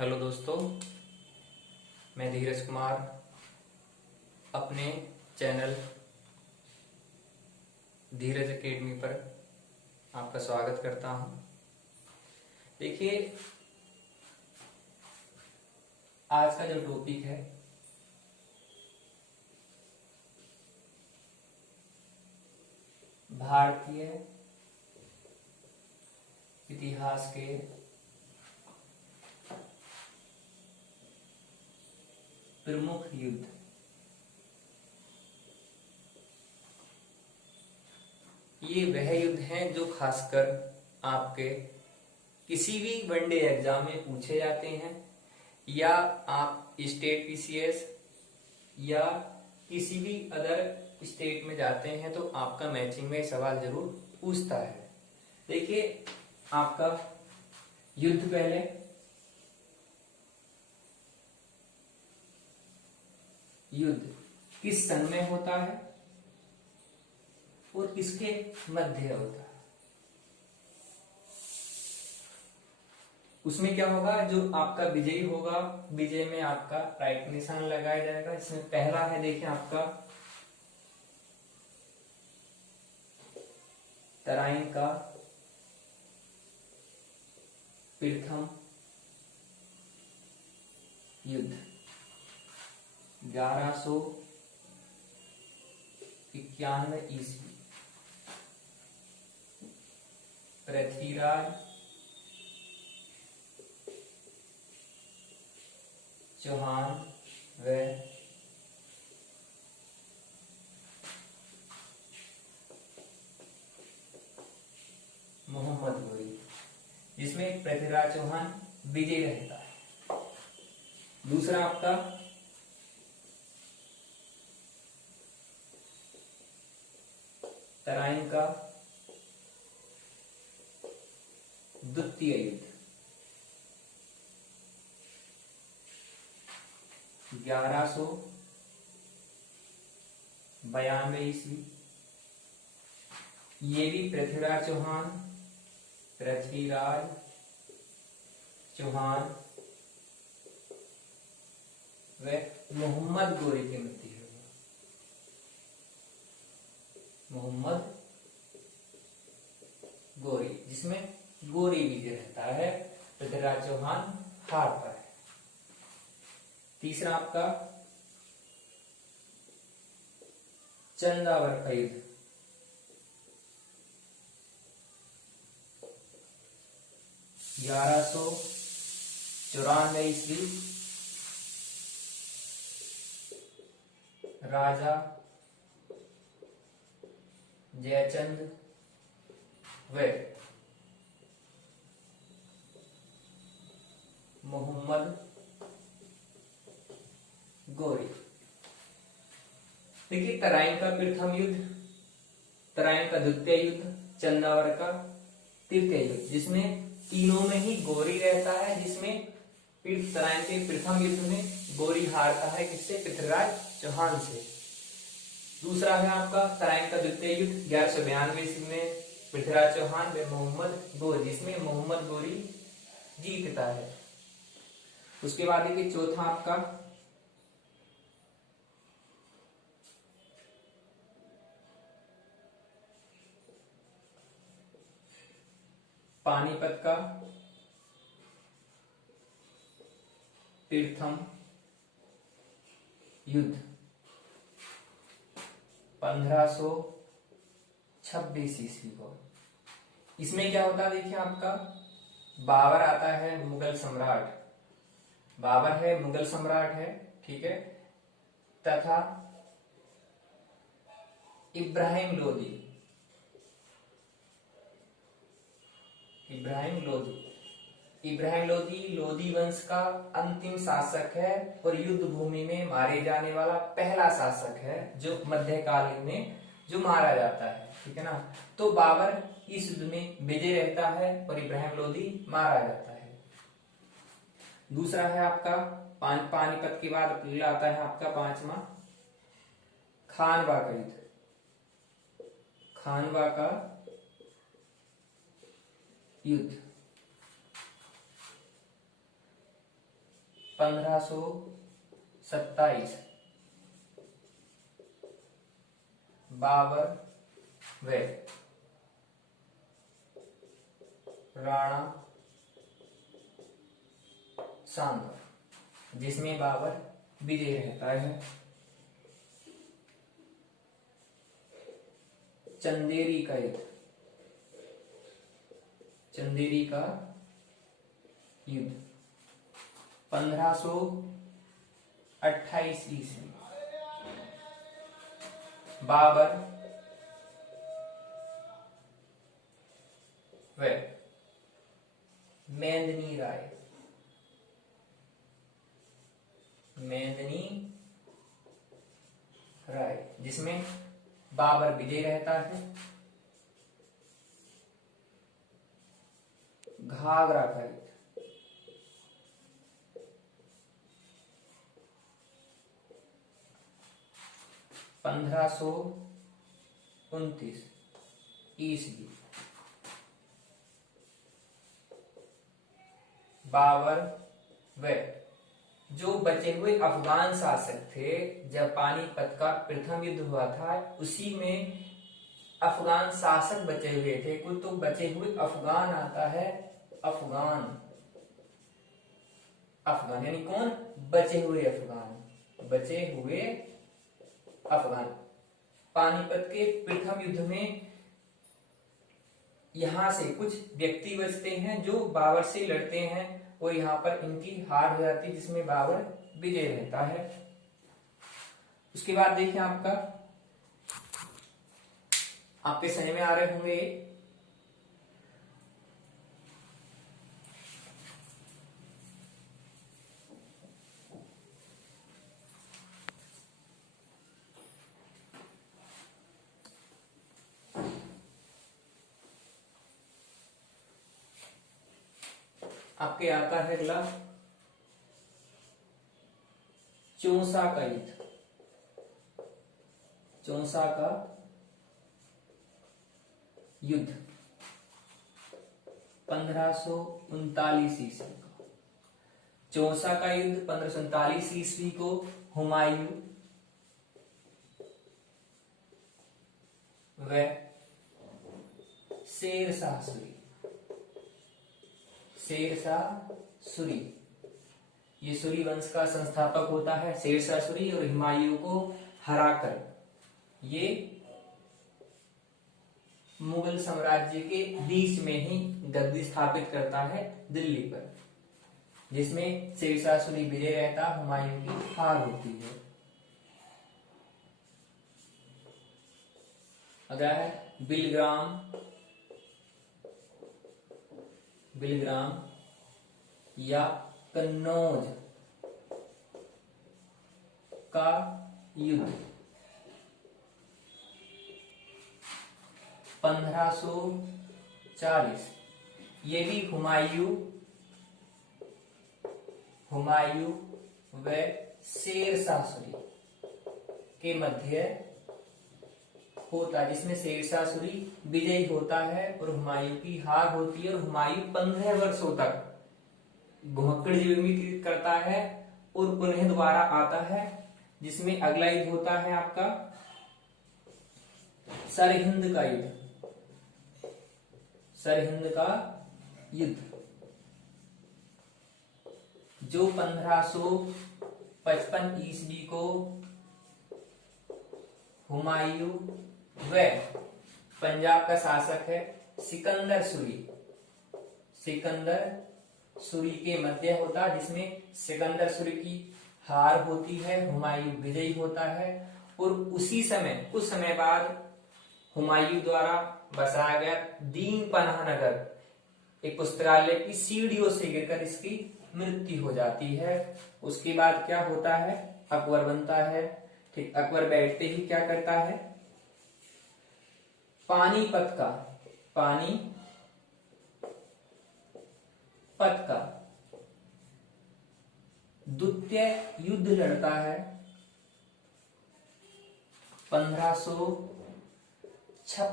Hello दोस्तों, मैं धीरज कुमार अपने चैनल धीरज एकेडमी पर आपका स्वागत करता हूं। देखिए, आज का जो टॉपिक है भारतीय इतिहास के प्रमुख युद्ध। ये वह युद्ध हैं जो खासकर आपके किसी भी वनडे एग्जाम में पूछे जाते हैं, या आप स्टेट पीसीएस या किसी भी अदर स्टेट में जाते हैं तो आपका मैचिंग में सवाल जरूर पूछता है। देखिए, आपका युद्ध पहले युद्ध किस सन में होता है और किसके मध्य होता है। उसमें क्या होगा, जो आपका विजयी होगा, विजय में आपका राइट निशान लगाया जाएगा। इसमें पहला है, देखिए, आपका तराइन का प्रथम युद्ध 1191 ईस्वी। पृथ्वीराज चौहान व मोहम्मद गोरी, जिसमें पृथ्वीराज चौहान विजयी रहता है। दूसरा आपका तराइन का द्वितीय युद्ध 1192 ईस्वी। ये भी पृथ्वीराज चौहान व मोहम्मद गोरी के मध्य है। मोहम्मद गोरी, जिसमें गोरी विजय रहता है, पृथ्वीराज चौहान हारता है। तीसरा आपका चंदावर का युद्ध 1194 ईस्वी। राजा जयचंद व मोहम्मद गोरी। देखिए, तराइन का प्रथम युद्ध, तराइन का द्वितीय युद्ध, चंदावर का तृतीय युद्ध, जिसमें तीनों में ही गोरी रहता है। जिसमें तराइन के प्रथम युद्ध में गोरी हारता है, किससे? पृथ्वीराज चौहान से। दूसरा है आपका तराइन का द्वितीय युद्ध 1192 ईस्वी में पृथ्वीराज चौहान व मोहम्मद गोरी, जिसमें मोहम्मद गोरी जीतता है। उसके बाद देखिए, चौथा आपका पानीपत का प्रथम युद्ध 1526 ईस्वी को। इसमें क्या होता है, देखिए, आपका बाबर आता है, मुगल सम्राट। बाबर है, मुगल सम्राट है, ठीक है, तथा इब्राहिम लोदी लोदी वंश का अंतिम शासक है और युद्ध भूमि में मारे जाने वाला पहला शासक है जो मध्यकालीन में जो मारा जाता है, ठीक है ना। तो बाबर इस युद्ध में विजय रहता है और इब्राहिम लोदी मारा जाता है। दूसरा है आपका पानीपत के बाद अगला आता है आपका पांचवा खानवा का युद्ध। खानवा का युद्ध 1527 बाबर व राणा सांगा, जिसमें बाबर विजय रहता है। चंदेरी का युद्ध, चंदेरी का युद्ध 1528 ईस्वी, बाबर व मेंदिनी राय, मेंदिनी राय, जिसमें बाबर विजय रहता है। घाघरा का युद्ध 1529 ईस्वी, बाबर व जो बचे हुए अफगान शासक थे, जब पानीपत का प्रथम युद्ध हुआ था उसी में अफगान शासक बचे हुए थे। कुछ तो बचे हुए अफगान आता है, अफगान, अफगान यानी कौन? बचे हुए अफगान, बचे हुए अफगान। पानीपत के प्रथम युद्ध में यहां से कुछ व्यक्ति बचते हैं जो बाबर से लड़ते हैं और यहाँ पर इनकी हार हो जाती है, जिसमें बाबर विजय रहता है। उसके बाद देखिए आपके समझ में आ रहे होंगे आपके आता है अगला चौसा का युद्ध, चौसा का युद्ध 1539 ईस्वी का। चौसा का युद्ध 1539 ईस्वी को हुमायूं व शेरशाह सूरी, शेरशाह सूरी, ये सूरी वंश का संस्थापक होता है शेरशाह सूरी, और हुमायूं को हराकर ये मुगल साम्राज्य के बीच में ही गद्दी स्थापित करता है दिल्ली पर, जिसमें शेरशाह सूरी विजय रहता, हुमायूं की हार होती है। अगला है बिलग्राम, बिलग्राम या कन्नौज का युद्ध 1540, ये भी हुमायूं व शेरशाह सूरी के मध्य होता है, जिसमें शेरशाह सूरी विजयी होता है और हुमायूं की हार होती है। और हुमायूं 15 वर्षों तक घुमक्कड़ जीवन करता है और पुनः दोबारा आता है, जिसमें अगला युद्ध होता है आपका सरहिंद का युद्ध, सरहिंद का युद्ध जो 1555 ईस्वी को हुमायूं व पंजाब का शासक है सिकंदर सूरी, सिकंदर सूरी के मध्य होता, जिसमें सिकंदर सूरी की हार होती है, हुमायूं विजयी होता है। और उसी समय कुछ समय बाद हुमायूं द्वारा बसाया गया दीन पनाह नगर एक पुस्तकालय की सीढ़ियों से गिरकर इसकी मृत्यु हो जाती है। उसके बाद क्या होता है? अकबर बनता है। ठीक, अकबर बैठते ही क्या करता है? पानीपत का द्वितीय युद्ध लड़ता है 1556